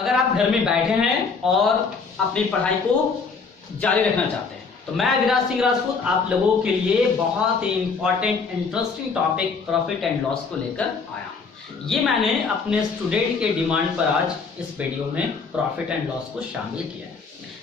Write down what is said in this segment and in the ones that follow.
अगर आप घर में बैठे हैं और अपनी पढ़ाई को जारी रखना चाहते हैं तो मैं विराज सिंह राजपूत आप लोगों के लिए बहुत ही important interesting topic profit and loss को लेकर आया हूं। ये मैंने अपने स्टूडेंट के डिमांड पर आज इस वीडियो में प्रॉफिट एंड लॉस को शामिल किया है।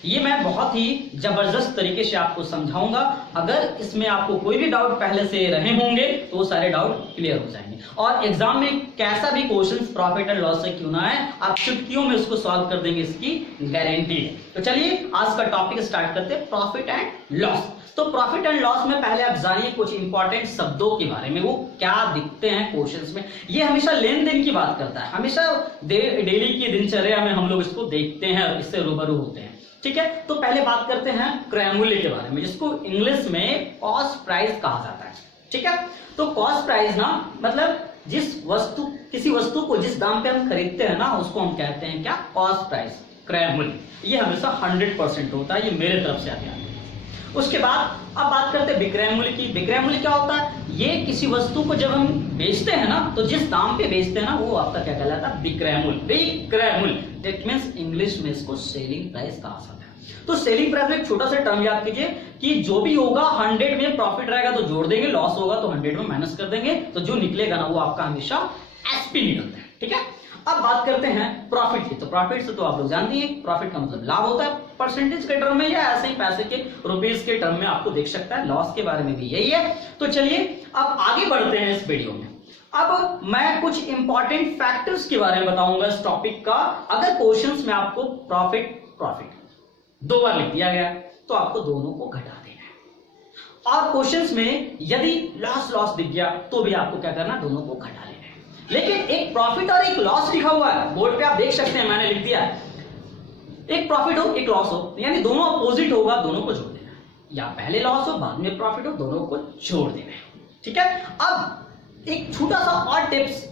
ये मैं बहुत ही जबरदस्त तरीके से आपको समझाऊंगा। अगर इसमें आपको कोई भी डाउट पहले से रहे होंगे तो वो सारे डाउट क्लियर हो जाएंगे और एग्जाम में कैसा भी क्वेश्चन प्रॉफिट एंड लॉस से क्यों ना है आप चुटकियों में उसको सॉल्व कर देंगे, इसकी गारंटी है। तो चलिए आज का टॉपिक स्टार्ट करते हैं, प्रॉफिट एंड लॉस। तो प्रॉफिट एंड लॉस में पहले आप जानिए कुछ इंपॉर्टेंट शब्दों के बारे में, वो क्या दिखते हैं क्वेश्चंस में। ये हमेशा लेन देन की बात करता है, हमेशा डेली की दिनचर्या में हम लोग इसको देखते हैं, इससे रूबरू होते हैं। ठीक है, तो पहले बात करते हैं क्रय मूल्य के बारे में, जिसको इंग्लिश में कॉस्ट प्राइस कहा जाता है। ठीक है, तो कॉस्ट प्राइस ना मतलब किसी वस्तु को जिस दाम पे हम खरीदते हैं ना उसको हम कहते हैं क्या, कॉस्ट प्राइस, क्रय मूल्य। ये हमेशा 100% होता है, ये मेरे तरफ से आता है। उसके बाद अब बात करते हैं विक्रय मूल्य की। विक्रय मूल्य क्या होता है? ये किसी वस्तु को जब हम बेचते हैं ना तो जिस दाम पे बेचते हैं ना वो आपका क्या कहलाता है, विक्रय मूल्य। विक्रय मूल्य दैट मींस इंग्लिश में इसको सेलिंग प्राइस कहा जाता है। तो सेलिंग प्राइस में एक छोटा सा टर्म याद कीजिए कि जो भी होगा 100 में प्रॉफिट रहेगा तो जोड़ देंगे, लॉस होगा तो 100 में माइनस कर देंगे, तो जो निकलेगा ना वो आपका हमेशा एसपी निकलता है। ठीक है, अब बात करते हैं प्रॉफिट की। तो प्रॉफिट से तो आप लोग जानते हैं, प्रॉफिट का मतलब लाभ होता है परसेंटेज के टर्म में या ऐसे ही पैसे के रुपीस के टर्म में आपको देख सकता है। लॉस के बारे में भी यही है। तो चलिए अब आगे बढ़ते हैं इस वीडियो में। अब मैं कुछ इंपॉर्टेंट फैक्टर्स के बारे में बताऊंगा इस टॉपिक का। अगर क्वेश्चंस में आपको प्रॉफिट दो बार लिख दिया गया तो आपको दोनों को घटा देना है, और क्वेश्चंस में यदि लॉस दिख गया तो भी आपको क्या करना, दोनों को घटा लेना है। लेकिन एक प्रॉफिट और एक लॉस लिखा हुआ है बोर्ड पे, आप देख सकते हैं, मैंने लिख दिया है। एक प्रॉफिट हो एक लॉस हो, यानी दोनों अपोजिट होगा, दोनों को जोड़ देना है, या पहले लॉस हो बाद में प्रॉफिट हो, दोनों को जोड़ देना है। ठीक है, अब एक छोटा सा और टिप्स,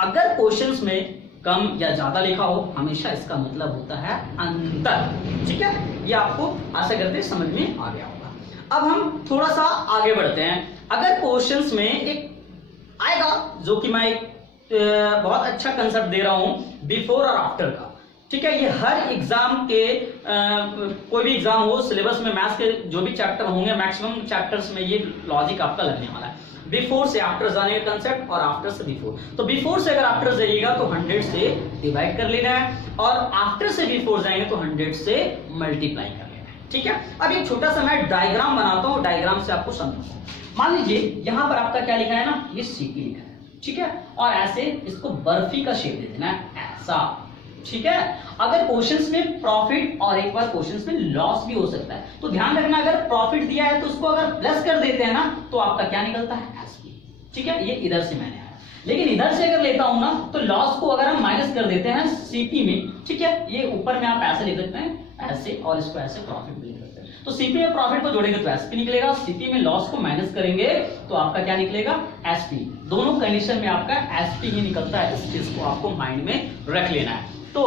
अगर क्वेश्चंस में कम या ज्यादा लिखा हो हमेशा इसका मतलब होता है अंतर। ठीक है, ये आपको आशा करते हैं समझ में आ गया होगा। अब हम थोड़ा सा आगे बढ़ते हैं। अगर क्वेश्चंस में एक आएगा जो कि मैं एक बहुत अच्छा कंसेप्ट दे रहा हूं, बिफोर और आफ्टर का। ठीक है, ये हर एग्जाम के कोई भी एग्जाम हो, सिलेबस में मैथ्स के जो भी चैप्टर होंगे मैक्सिमम चैप्टर्स में ये लॉजिक आपका लगने वाला है। बिफोर से आफ्टर जाने का कंसेप्ट और आफ्टर से बिफोर। तो बिफोर से अगर आफ्टर जाइएगा तो 100 से डिवाइड कर लेना है, और आफ्टर से बिफोर जाएंगे तो 100 से मल्टीप्लाई कर लेना है। ठीक है, अब एक छोटा सा मैं डायग्राम बनाता हूं, डायग्राम से आपको समझाता हूं। मान लीजिए यहां पर आपका क्या लिखा है ना, ये सीपी लिखा है। ठीक है, और ऐसे इसको बर्फी का शेप दे देना है, ऐसा। ठीक है, अगर क्वेश्चंस में प्रॉफिट और एक बार क्वेश्चंस में लॉस भी हो सकता है, तो ध्यान रखना अगर प्रॉफिट दिया है तो उसको अगर प्लस कर देते हैं ना तो आपका क्या निकलता है, एसपी। ठीक है, ये इधर से मैंने आया, लेकिन इधर से अगर लेता हूं ना तो लॉस को अगर हम माइनस कर देते हैं सीपी में। ठीक है, ये ऊपर में आप ऐसे लिख सकते हैं, ऐसे, और इसको ऐसे प्रॉफिट भी लिख सकते हैं। तो सीपी में प्रॉफिट को जोड़ेंगे तो एसपी निकलेगा, सीपी में लॉस को माइनस करेंगे तो आपका क्या निकलेगा, एसपी। दोनों कंडीशन में आपका एसपी ही निकलता है। इस चीज को आपको माइंड में रख लेना है। तो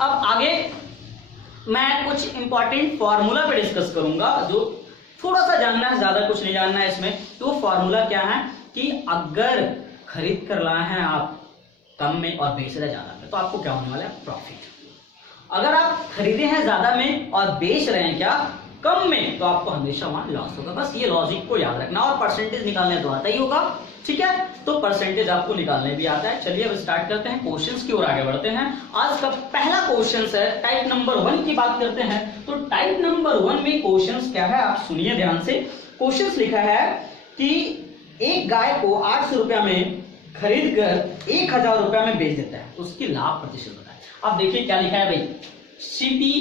अब आगे मैं कुछ इंपॉर्टेंट फॉर्मूला पे डिस्कस करूंगा, जो थोड़ा सा जानना है, ज्यादा कुछ नहीं जानना है इसमें। तो वो फॉर्मूला क्या है कि अगर खरीद कर लाए हैं आप कम में और बेच रहे ज्यादा में तो आपको क्या होने वाला है, प्रॉफिट। अगर आप खरीदे हैं ज्यादा में और बेच रहे हैं क्या, कम में, तो आपको हमेशा वहां लॉस होगा। बस ये लॉजिक को याद रखना, और परसेंटेज निकालने तो आता ही होगा। ठीक है, तो परसेंटेज आपको निकालने भी आता है। चलिए अब स्टार्ट करते हैं, क्वेश्चंस की ओर आगे बढ़ते हैं। आज का पहला क्वेश्चन है, टाइप नंबर 1 की बात करते हैं। तो टाइप नंबर 1 में क्वेश्चंस क्या है, आप सुनिए ध्यान से। क्वेश्चंस लिखा है कि एक गाय को 800 रुपया में खरीद कर 1000 रुपया में बेच देता है, उसकी लाभ प्रतिशत बताए। अब देखिए क्या लिखा है भाई, सीपी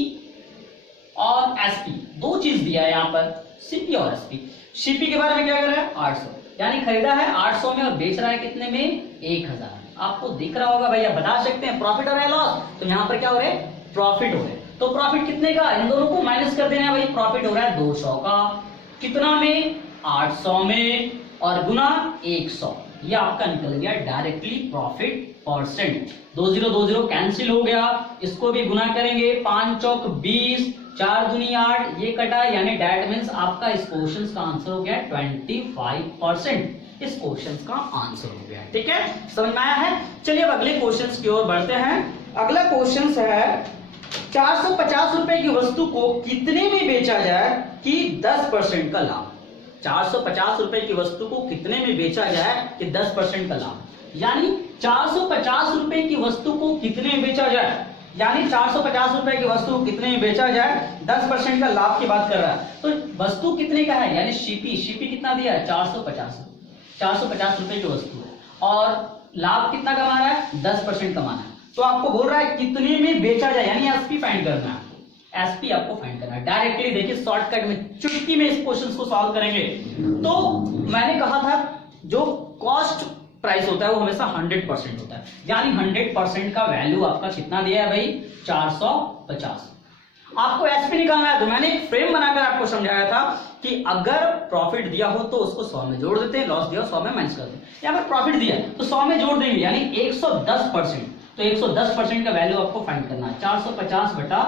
और एसपी, दो चीज दिया है यहाँ पर, सीपी और एसपी। सीपी के बारे में क्या कर रहा है, 800, यानी खरीदा है 800 में और बेच रहा है कितने में, 1000। आपको दिख रहा होगा भैया, बता सकते हैं प्रॉफिट हो रहा है लॉस, तो यहाँ पर क्या हो रहा है, प्रॉफिट हो रहा है। तो प्रॉफिट कितने का, इन दोनों को माइनस कर देना है भाई। प्रॉफिट हो रहा है 200 का, कितना में, 800 में, और गुना 100। ये आपका निकल गया डायरेक्टली प्रॉफिट परसेंट। 20 कैंसिल हो गया, इसको भी गुना करेंगे, 5 चौक 20, 4 दूनी 8, ये कटा, यानी दैट मींस आपका इस क्वेश्चन का आंसर हो गया 25%। इस क्वेश्चन का आंसर हो गया। ठीक है, समझ में आया है। चलिए अब अगले क्वेश्चन की ओर बढ़ते हैं। अगला क्वेश्चन है 450 रुपए की वस्तु को कितने में बेचा जाए कि 10% का लाभ। 450 रुपए की वस्तु को कितने में बेचा जाए कि 10% का लाभ, यानी 450 रुपए की वस्तु को कितने में बेचा जाए, यानी 450 रुपए की वस्तु को कितने में बेचा जाए, 10% का लाभ की बात कर रहा है। तो वस्तु कितने का है, यानी सीपी कितना दिया है 450 रुपए की वस्तु है और लाभ कितना कमा रहा है 10% कमाना है। तो आपको बोल रहा है कितने में बेचा जाए, यानी एसपी फाइंड करना है। एसपी आपको फाइंड करना है डायरेक्टली। देखिए शॉर्टकट में चुटकी में इस क्वेश्चन को सॉल्व करेंगे। तो मैंने कहा था जो कॉस्ट प्राइस होता है वो हमेशा 100% होता है, यानी 100% का वैल्यू आपका कितना दिया है भाई 450। आपको एसपी निकालना है, तो मैंने एक फ्रेम बनाकर आपको समझाया था कि अगर प्रॉफिट दिया हो तो उसको 100 में जोड़ देते हैं, लॉस दिया 100 में माइनस कर देते हैं, या अगर प्रॉफिट दिया तो 100 में जोड़ देंगे, यानी 110%। तो 110% का वैल्यू आपको फाइंड करना है। 450 बटा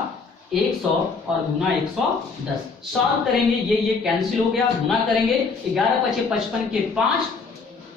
100 और गुना 110 सॉल्व करेंगे, ये कैंसिल हो गया, गुना करेंगे 11 पचे 55 के 5,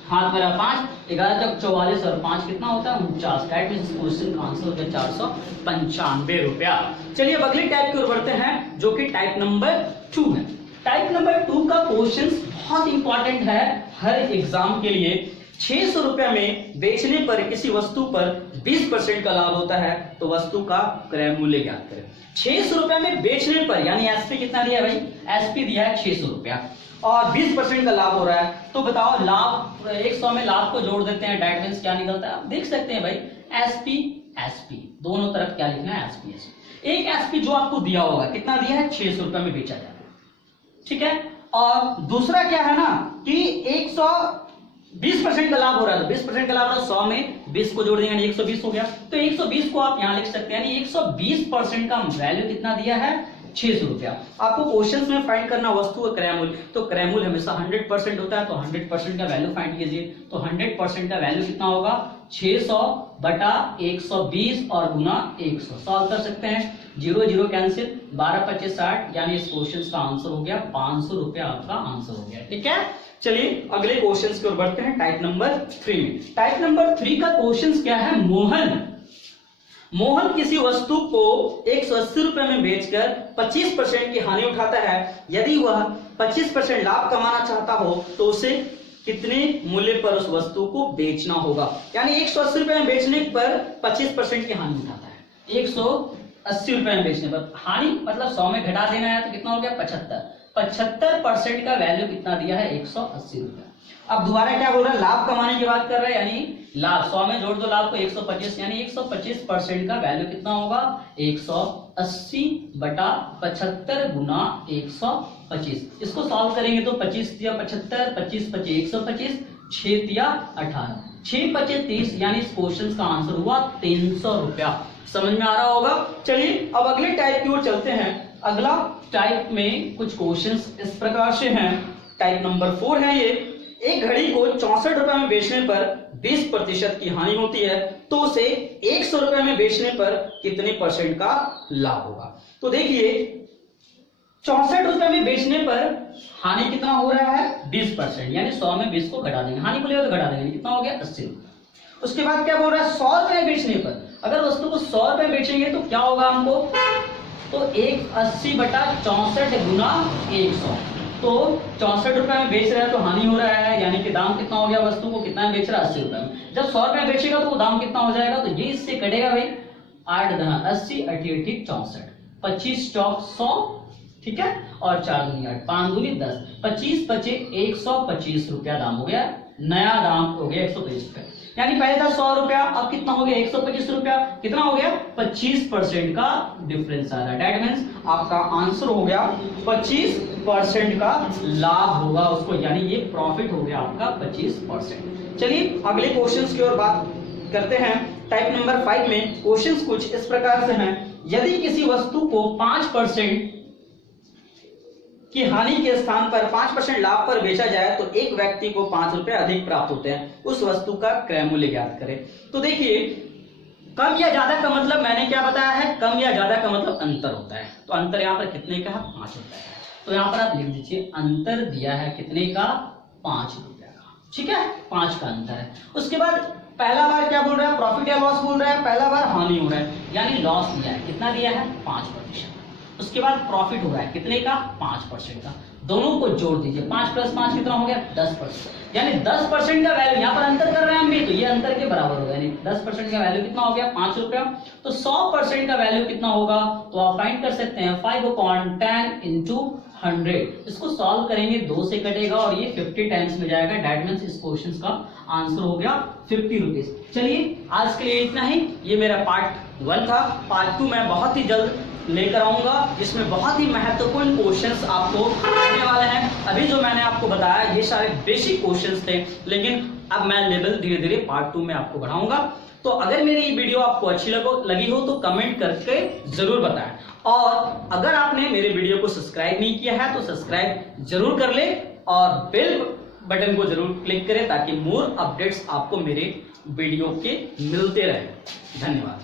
हाथ मेरा 5, 11 तक 44 और 5 कितना होता है 49। दैट मींस क्वेश्चन का आंसर होता है 495 रुपया। चलिए अब अगले टाइप की ओर बढ़ते हैं जो कि टाइप नंबर 2 है। टाइप नंबर 2 का क्वेश्चन बहुत इंपॉर्टेंट है हर एग्जाम के लिए। 600 रुपया में बेचने पर किसी वस्तु पर 20% का लाभ होता है, तो वस्तु का क्रय मूल्य ज्ञात करें। 600 रुपया में बेचने पर, यानी एसपी कितना दिया है भाई, एसपी दिया है 600 रुपया और 20% का लाभ हो रहा है। तो बताओ लाभ 100 में लाभ को जोड़ देते हैं, दैट मींस क्या निकलता है आप देख सकते हैं भाई, एसपी एसपी दोनों तरफ क्या लिखना है एसपी एसपी। एक एसपी जो आपको दिया होगा कितना दिया है 600 रुपया में बेचा जाएगा, ठीक है। और दूसरा क्या है ना कि 120% का लाभ हो रहा है, तो 20% का लाभ हो रहा है, 100 में 20 को जोड़ देंगे 120 हो गया। तो 120 को आप यहां लिख सकते हैं, यानी 120% का वैल्यू कितना दिया है 600 रुपया। आपको क्वेश्चंस में फाइंड करना वस्तु का क्रय मूल्य, तो क्रय मूल्य हमेशा 100% होता है, तो 100% का वैल्यू फाइंड कीजिए। तो 100% का वैल्यू कितना होगा 600 बटा 120 और गुना 100 सॉल्व कर सकते हैं। 0 0 कैंसिल, 12 25 60, यानी इस क्वेश्चन का आंसर हो गया 500 रुपया आपका आंसर हो गया, ठीक है। चलिए अगले क्वेश्चन की ओर बढ़ते हैं टाइप नंबर 3 में। टाइप नंबर 3 का क्वेश्चन क्या है, मोहन किसी वस्तु को 180 रुपए में बेचकर 25% की हानि उठाता है। यदि वह 25% लाभ कमाना चाहता हो तो उसे कितने मूल्य पर उस वस्तु को बेचना होगा। यानी 180 रुपए में बेचने पर 25% की हानि उठाता है। 180 रुपए में बेचने पर हानि मतलब 100 में घटा देना है, तो कितना हो गया 75% का वैल्यू कितना दिया है 180 रुपया। अब दोबारा क्या बोल रहा है, लाभ कमाने की बात कर रहा है, यानी लाभ 100 में जोड़ दो लाभ को 125, यानी 125% का वैल्यू कितना होगा 180 बटा 75 गुना 125। इसको सॉल्व करेंगे तो 25 दिया 75, 25 25 125, 6 दिया 18, 6 25 30, यानी इस क्वेश्चन का आंसर हुआ 300 रुपया। समझ में आ रहा होगा। चलिए अब अगले टाइप की ओर चलते हैं। अगला टाइप में कुछ क्वेश्चंस इस प्रकार से हैं। टाइप नंबर 4 है ये। एक घड़ी को 64 रुपए में बेचने पर 20% की हानि होती है, तो उसे 100 रुपए में बेचने पर कितने परसेंट का लाभ होगा। तो देखिए 64 रुपए में बेचने पर हानि कितना हो रहा है 20%, यानी 100 में 20 को घटा देंगे, हानि को लेगा तो घटा देंगे, कितना हो गया 80 रुपए। उसके बाद क्या बोल रहा है 100 रुपए में बेचने पर, अगर वस्तु को 100 रुपए बेचेंगे तो क्या होगा हमको, तो 180 बटा 64 गुना 100। तो 64 रुपए में बेच रहा है तो हानि हो रहा है, यानी कि दाम कितना हो गया वस्तु को कितना में बेच रहा है 80 रुपए में। जब 100 रुपए में बेचेगा तो वो दाम कितना हो जाएगा, तो ये इससे कटेगा भाई 8 10 80 88 64, 25 चौक 100, ठीक है, और 4 दूनी 8, 5 दूनी 10, 25 बचे 125 रुपया दाम हो गया, नया दाम हो गया 125 रुपया। यानी पहले था 100 रुपया, अब कितना हो गया 125 रुपया, कितना हो गया 25% का डिफरेंस आ रहा है। दैट मींस आपका आंसर हो गया 25% का लाभ होगा उसको, यानी ये प्रॉफिट हो गया आपका 25%। चलिए अगले क्वेश्चंस की ओर बात करते हैं। टाइप नंबर 5 में क्वेश्चंस कुछ इस प्रकार से हैं। यदि किसी वस्तु को 5% कि हानि के स्थान पर 5% लाभ पर बेचा जाए तो एक व्यक्ति को 5 रुपए अधिक प्राप्त होते हैं, उस वस्तु का क्रय मूल्य ज्ञात करें। तो देखिए कम या ज्यादा का मतलब मैंने क्या बताया है, कम या ज्यादा का मतलब अंतर होता है। तो अंतर यहाँ पर कितने का है, 5 रुपए का। तो यहाँ पर आप लिख दीजिए अंतर दिया है कितने का, 5 रुपए का। ठीक है, 5 का अंतर है। उसके बाद पहला बार क्या बोल रहा है, प्रॉफिट या लॉस बोल रहा है, पहला बार हानि हो रहा है यानी लॉस दिया है, कितना दिया है, 5%। उसके बाद प्रॉफिट हो रहा है कितने का, 5% का। दोनों को जोड़ दीजिए, 5 + 5 कितना हो गया, 10%। यानी 10% का वैल्यू, यहाँ पर अंतर कर रहे हैं हम भी, तो ये अंतर के बराबर होगा। यानी 10% का वैल्यू कितना हो गया, 5 रुपया। तो 100% का वैल्यू कितना होगा, तो आप फाइंड कर सकते हैं 5/10 × 100। इसको सॉल्व करेंगे, 2 से कटेगा और ये 50 टाइम्स में जाएगा। दैट मींस इस क्वेश्चन का आंसर हो गया 50 रुपीज। चलिए आज के लिए इतना ही। ये मेरा पार्ट 1 था। पार्ट 2 मैं बहुत ही जल्द लेकर आऊंगा, जिसमें बहुत ही महत्वपूर्ण क्वेश्चंस आपको आने वाले हैं। अभी जो मैंने आपको बताया ये सारे बेसिक क्वेश्चंस थे, लेकिन अब मैं लेवल धीरे धीरे पार्ट 2 में आपको बढ़ाऊंगा। तो अगर मेरी वीडियो आपको अच्छी लगी हो तो कमेंट करके जरूर बताएं, और अगर आपने मेरे वीडियो को सब्सक्राइब नहीं किया है तो सब्सक्राइब जरूर कर ले और बेल बटन को जरूर क्लिक करें ताकि मोर अपडेट्स आपको मेरे वीडियो के मिलते रहे। धन्यवाद।